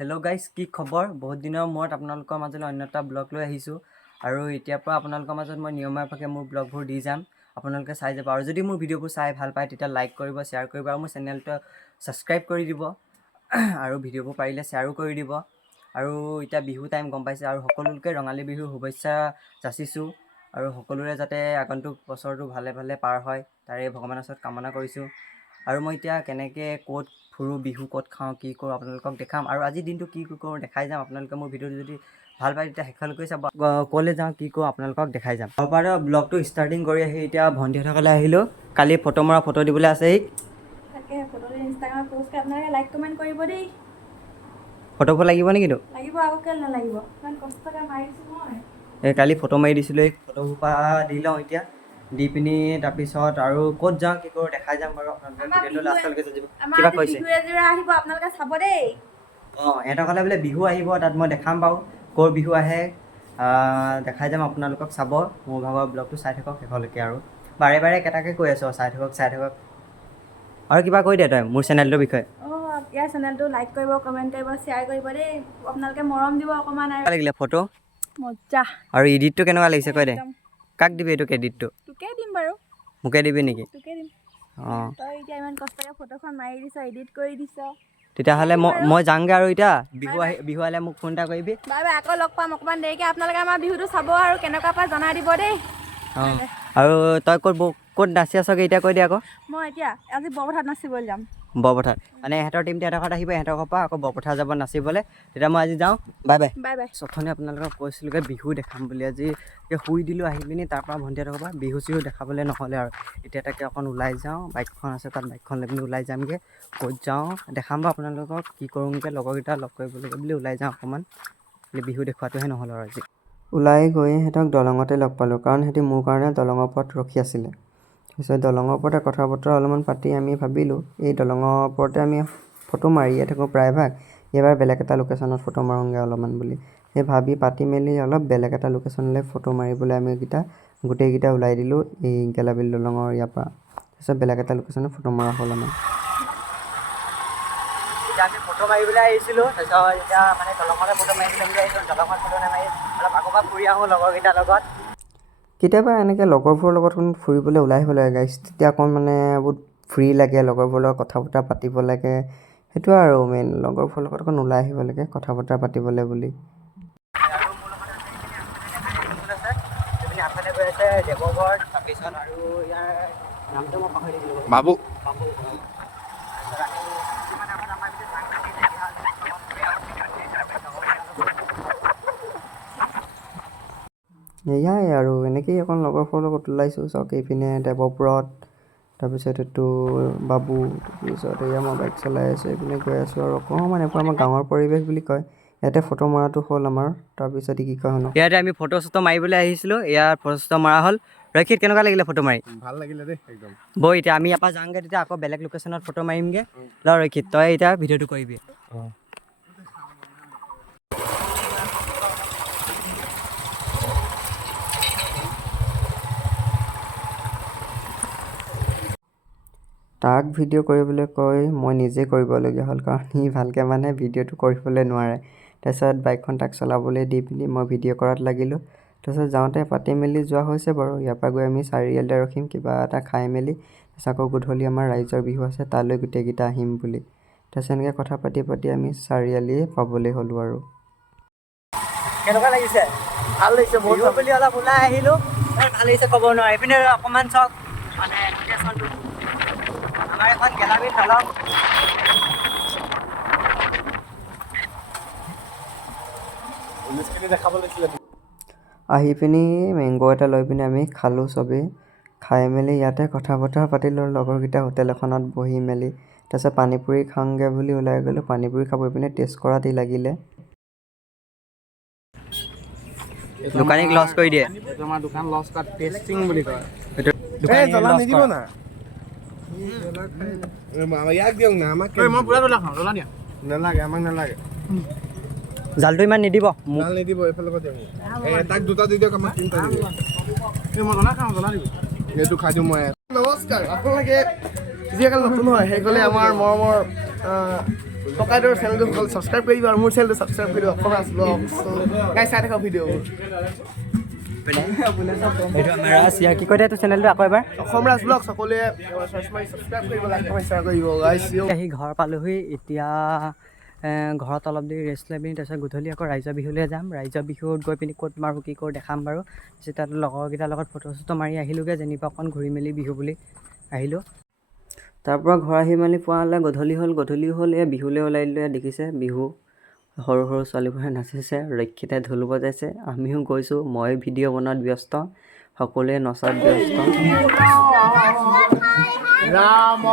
Hello' guys, কি খবৰ? বহুত দিনৰ মূৰত আপোনালোকৰ মাজলৈ অন্য এটা ব্লগ লৈ আহিছোঁ আৰু এতিয়াৰ পৰা আপোনালোকৰ মাজত মই নিয়মীয়াভাৱে মোৰ ব্লগবোৰ দি যাম। আপোনালোকে চাই যাব আৰু যদি মোৰ ভিডিঅ'বোৰ চাই ভাল পায় তেতিয়া লাইক কৰিব, শ্বেয়াৰ কৰিব আৰু মোৰ চেনেলটো ছাবস্ক্ৰাইব কৰি দিব আৰু ভিডিঅ'বোৰ পাৰিলে শ্বেয়াৰো কৰি দিব। আৰু এতিয়া বিহু টাইম গম পাইছে আৰু সকলোকে ৰঙালী বিহুৰ শুভেচ্ছা যাচিছোঁ আৰু সকলোৰে যাতে আগন্তুক বছৰটো ভালে ভালে পাৰ হয় তাৰে ভগৱানৰ ওচৰত কামনা কৰিছোঁ। আৰু মই এতিয়া কেনেকৈ ক'ত ফুৰোঁ, বিহু ক'ত খাওঁ, কি কৰোঁ আপোনালোকক দেখাম আৰু আজিৰ দিনটো কি কৰোঁ দেখাই যাম। আপোনালোকে মোৰ ভিডিঅ'টো যদি ভাল পায় তেতিয়া শেষলৈকে চাব। ক'লৈ যাওঁ, কি কৰোঁ আপোনালোকক দেখাই যাম। তাৰপৰা ব্লগটো ষ্টাৰ্টিং কৰি আহি এতিয়া ভণ্টিহঁতলৈ আহিলোঁ। কালি ফটো মৰা ফটো দিবলৈ আছে। তাকে ফটোটো ইনষ্টাগ্ৰামত পোষ্ট কৰি আপোনালোকে লাইক কমেণ্ট কৰিব দেই। ফটোবোৰ লাগিব নেকি? লাগিব আকৌ, কেলৈ নালাগিব? ইমান কষ্টকৈ মাৰিছোঁ মই। কালি ফটো মাৰি দিছিলোঁ, এই ফটোসোপা দি লওঁ এতিয়া। দি পিনি তাৰপিছত আৰু ক'ত যাওঁ কি কৰোঁ দেখাই যাম বাৰু। কিবা কৈছে বিহু এযোৰা আহিব, আপোনালোকে চাব দেই। ইহঁতৰ ঘৰলৈ বোলে বিহু আহিব, তাত মই দেখাম বাৰু ক'ৰ বিহু আহে। দেখাই যাম আপোনালোকক, চাব মোৰ ভাগৰ ব্লগটো চাই থাকক শেষলৈকে আৰু বাৰে বাৰে একেটাকে কৈ আছোঁ, চাই থাকক। আৰু কিবা কৈ দে তই মোৰ চেনেলটোৰ বিষয়ে। ইয়াৰ চেনেলটো লাইক কৰিব, কমেণ্ট কৰিব, শ্বেয়াৰ কৰিব দেই। আপোনালোকে মৰম দিব অকণমান। আৰু লাগিলে ফটো মজা। আৰু এডিটটো কেনেকুৱা লাগিছে কৈ দে। কাক দিবি এইটো ক্ৰেডিটটো? তোকে দিম বাৰু। মোকে দিবি নেকি? তোকে দিম। তই এতিয়া ইমান কষ্টকৈ ফটোখন মাৰি দিছ, এডিট কৰি দিছ। তেতিয়াহ'লে মই যাওঁগৈ আৰু এতিয়া বিহু আহিলে মোক ফোন এটা কৰিবি। বাই বাই, আকৌ লগ পাম অকণমান দেৰিকৈ। আপোনালোকে আমাৰ বিহুটো চাব আৰু কেনেকুৱা পাই জনাই দিব দেই। আৰু তই ক'ত নাচি আছগৈ এতিয়া কৈ দে আকৌ। মই এতিয়া আজি বৰপথাৰত নাচিবলৈ যাম। বৰপথাৰ মানে ইহঁতৰ টিমটো এটা ঘৰত আহিব, ইহঁতৰ ঘৰৰ পৰা আকৌ বৰপথাৰ যাব নাচিবলৈ। তেতিয়া মই আজি যাওঁ। Bye bye. অথনি আপোনালোকক কৈছিলোঁগৈ বিহু দেখাম বুলি। আজি শুই দিলোঁ, আহি পিনি তাৰপৰা ভণ্টিহঁতৰ ঘৰৰ পৰা বিহু চিহু দেখাবলৈ নহ'লে আৰু এতিয়া তাকে অকণ ওলাই যাওঁ। বাইকখন আছে তাত, বাইকখন লৈ পিনি ওলাই যামগৈ। ক'ত যাওঁ দেখাম বাৰু আপোনালোকক। কি কৰোঁগৈ, লগৰকেইটা লগ কৰিবলৈ বুলি ওলাই যাওঁ অকণমান। বিহু দেখুৱাটোহে নহ'ল আৰু আজি। ওলাই গৈ সিহঁতক দলঙতে লগ পালোঁ, কাৰণ সিহঁতি মোৰ কাৰণে দলঙৰ ওপৰত ৰখি আছিলে। তাৰপিছত দলঙৰ ওপৰতে কথা বতৰা অলপমান পাতি আমি ভাবিলোঁ এই দলঙৰ ওপৰতে আমি ফটো মাৰিয়ে থাকোঁ প্ৰায়ভাগ, এইবাৰ বেলেগ এটা লোকেশ্যনত ফটো মাৰোঁগৈ অলপমান বুলি। সেই ভাবি পাতি মেলি অলপ বেলেগ এটা লোকেশ্যনলৈ ফটো মাৰিবলৈ আমি গোটেইকেইটা ওলাই দিলোঁ এই গেলাবিল দলঙৰ ইয়াৰ পৰা। তাৰপিছত বেলেগ এটা লোকেশ্যনত ফটো মৰা হ'ল আমাৰ। এতিয়া আমি ফটো মাৰিবলৈ আহিছিলোঁ। তাৰপিছত এতিয়া মানে দলঙতে ফটো মাৰিবলৈ বুলি আহিছিলোঁ। দলঙত ফটো নামাৰি অলপ আকৌ পৰা ফুৰি আহোঁ লগৰকেইটাৰ লগত। কেতিয়াবা এনেকৈ লগৰবোৰৰ লগত ফুৰিবলৈ ওলাই আহিব লাগে গাইছ, তেতিয়া অকণ মানে বহুত ফ্ৰী লাগে। লগৰবোৰৰ লগত কথা বতৰা পাতিব লাগে, সেইটোৱে আৰু মেইন। লগৰবোৰৰ লগত অকণ ওলাই আহিব লাগে কথা বতৰা পাতিবলৈ বুলি। আৰু মোৰ লগত আগফালে গৈ আছে দেৱগড়, তাৰপিছত আৰু ইয়াৰ নামটো মই পাহৰি থাকিলোঁ। বাবু। এয়াই আৰু এনেকৈয়ে অকণ লগৰবোৰৰ লগত ওলাইছোঁ। চাওক এইপিনে দেৱব্ৰত, তাৰপিছত এইটো বাবু, তাৰপিছত এয়া মই বাইক চলাই আছোঁ, এইপিনে গৈ আছোঁ আৰু অকণমান এইবোৰ আমাৰ গাঁৱৰ পৰিৱেশ বুলি কয়। ইয়াতে ফটো মৰাটো হ'ল আমাৰ। তাৰপিছত কি কয় শুনক, ইয়াতে আমি ফটো চটো মাৰিবলৈ আহিছিলোঁ। ইয়াৰ ফটো চটো মৰা হ'ল। ৰক্ষিত, কেনেকুৱা লাগিলে ফটো মাৰি? ভাল লাগিলে দেই একদম। বৈ এতিয়া আমি ইয়াৰ পৰা যাওঁগৈ, তেতিয়া আকৌ বেলেগ লোকেশ্যনত ফটো মাৰিমগৈ। ল ৰক্ষিত, তই এতিয়া ভিডিঅ'টো কৰিবি। তাক ভিডিঅ' কৰিবলৈ কৈ মই নিজে কৰিবলগীয়া হ'ল, কাৰণ সি ভালকৈ মানে ভিডিঅ'টো কৰিবলৈ নোৱাৰে। তাৰপিছত বাইকখন তাক চলাবলৈ দি পিনি মই ভিডিঅ' কৰাত লাগিলোঁ। তাৰপিছত যাওঁতে পাতি মেলি যোৱা হৈছে বাৰু। ইয়াৰ পৰা গৈ আমি চাৰিআলিতে ৰখিম, কিবা এটা খাই মেলি। তাৰপিছত আকৌ গধূলি আমাৰ ৰাইজৰ বিহু আছে, তালৈ গোটেইকেইটা আহিম বুলি। তাৰপিছত এনেকৈ কথা পাতি আমি চাৰিআলিয়ে পাবলৈ হ'লোঁ আৰু। কেনেকুৱা লাগিছে? ভাল লাগিছে বহুত বুলি অলপ ওলাই আহিলোঁ, ভাল লাগিছে ক'ব নোৱাৰে। এইপিনে অকণমান চাওক মানে লোকেশ্যনটো, আমাৰ এখন গেলাবিল দলং। দেখাব লাগিছিলে। আহি পিনি মেংগ' এটা লৈ পিনি আমি খালোঁ চবেই। খাই মেলি ইয়াতে কথা বতৰা পাতিলোঁ লগৰকেইটা হোটেল এখনত বহি মেলি। তাৰপিছত পানীপুৰি খাওঁগৈ বুলি ওলাই গ'লোঁ। পানীপুৰি খাব পিনে টেষ্ট কৰাত ই লাগিলে। দোকানীক লছ কৰি দিয়ে। এইটো আমাৰ দোকান লছ কাট টেষ্টিং বুলি কয়। নিদিব না। ইয়াক দিয়ক না, আমাক মই পুৰা জ্বলা খাওঁ, জ্বলা দিয়া। নালাগে, আমাক নালাগে। জালটো ইমান নিদিব। জাল নিদিব, এইফালৰ পৰা দিয়ক। তাক দুটা দি দিয়ক, আমাক তিনিটা দিব। মই জ্বলা খাওঁ, জ্বলা দিব। এইটো খাই দিওঁ মই। নমস্কাৰ, আপোনালোকে যিসকল নতুন হয় সেইসকলে আমাৰ মৰমৰ ককাইদেউৰ চেনেলটো ছাবস্ক্ৰাইব কৰি দিব আৰু মোৰ চেনেলটো ছাবস্ক্ৰাইব কৰি দিব অসমীয়া ব্লগ গাই চাই থাকক ভিডিঅ' এইটো আমাৰ ৰাজ ইয়াৰ কি কয় এইটো চেনেলটো আকৌ এবাৰ অসমৰাজ ব্লগ সকলোৱে চাৰ্চ মাৰি ছাবস্ক্ৰাইব কৰিব লাইক কমেণ্ট শ্বেয়াৰ কৰিব গাইছ আহি ঘৰ পালোহি এতিয়া ঘৰত অলপ দেৰি ৰেষ্ট লৈ পিনি তাৰপিছত গধূলি আকৌ ৰাইজৰ বিহুলৈ যাম ৰাইজৰ বিহুত গৈ পিনি ক'ত মাৰোঁ কি কৰোঁ দেখাম বাৰু তাৰপিছত তাত লগৰকেইটাৰ লগত ফটো চটো মাৰি আহিলোঁগৈ যেনিবা অকণ ঘূৰি মেলি বিহু বুলি আহিলোঁ তাৰপৰা ঘৰ আহি মেলি পোৱা হ'লে গধূলি হ'ল এই বিহুলৈ ওলাই দিলোঁ দেখিছে বিহু সৰু সৰু ছোৱালীবোৰে নাচিছে ৰক্ষিতাই ঢোল বজাইছে আমিও গৈছোঁ মই ভিডিঅ' বনোৱাত ব্যস্ত সকলোৱে নচাত ব্যস্ত ৰাম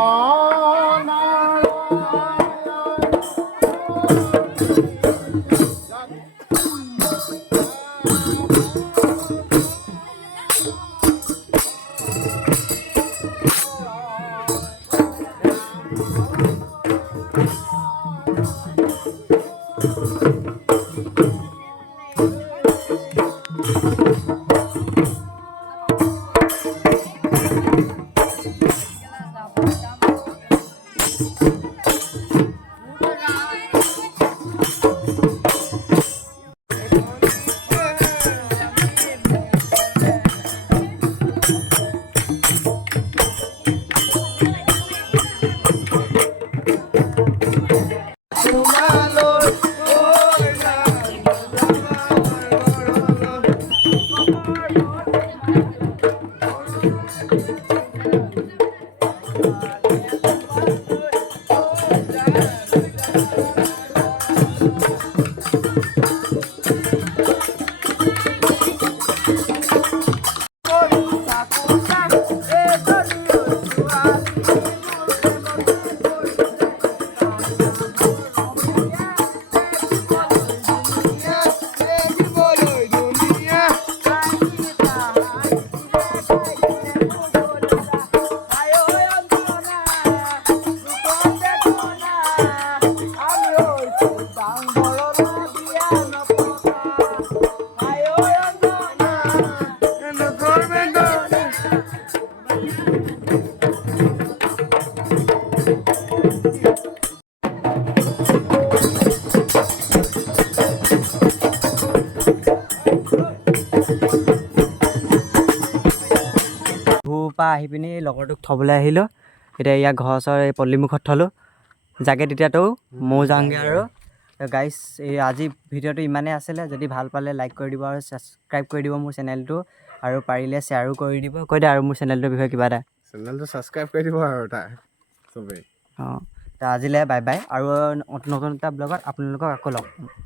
পৰা আহি পিনি লগৰটোক থ'বলৈ আহিলোঁ এতিয়া ইয়াক ঘৰৰ ওচৰৰ এই পল্লীমুখত থ'লোঁ যাগে তেতিয়াতো ময়ো যাওঁগৈ আৰু গাইছ এই আজি ভিডিঅ'টো ইমানেই আছিলে যদি ভাল পালে লাইক কৰি দিব আৰু ছাবস্ক্ৰাইব কৰি দিব মোৰ চেনেলটো আৰু পাৰিলে শ্বেয়াৰো কৰি দিব কৈ দে আৰু মোৰ চেনেলটোৰ বিষয়ে কিবা এটা চেনেলটো ছাবস্ক্ৰাইব কৰি দিব আৰু তাৰ চবেই অঁ ত আজিলৈ বাই বাই আৰু নতুন এটা ব্লগত আপোনালোকক আকৌ লগ পাম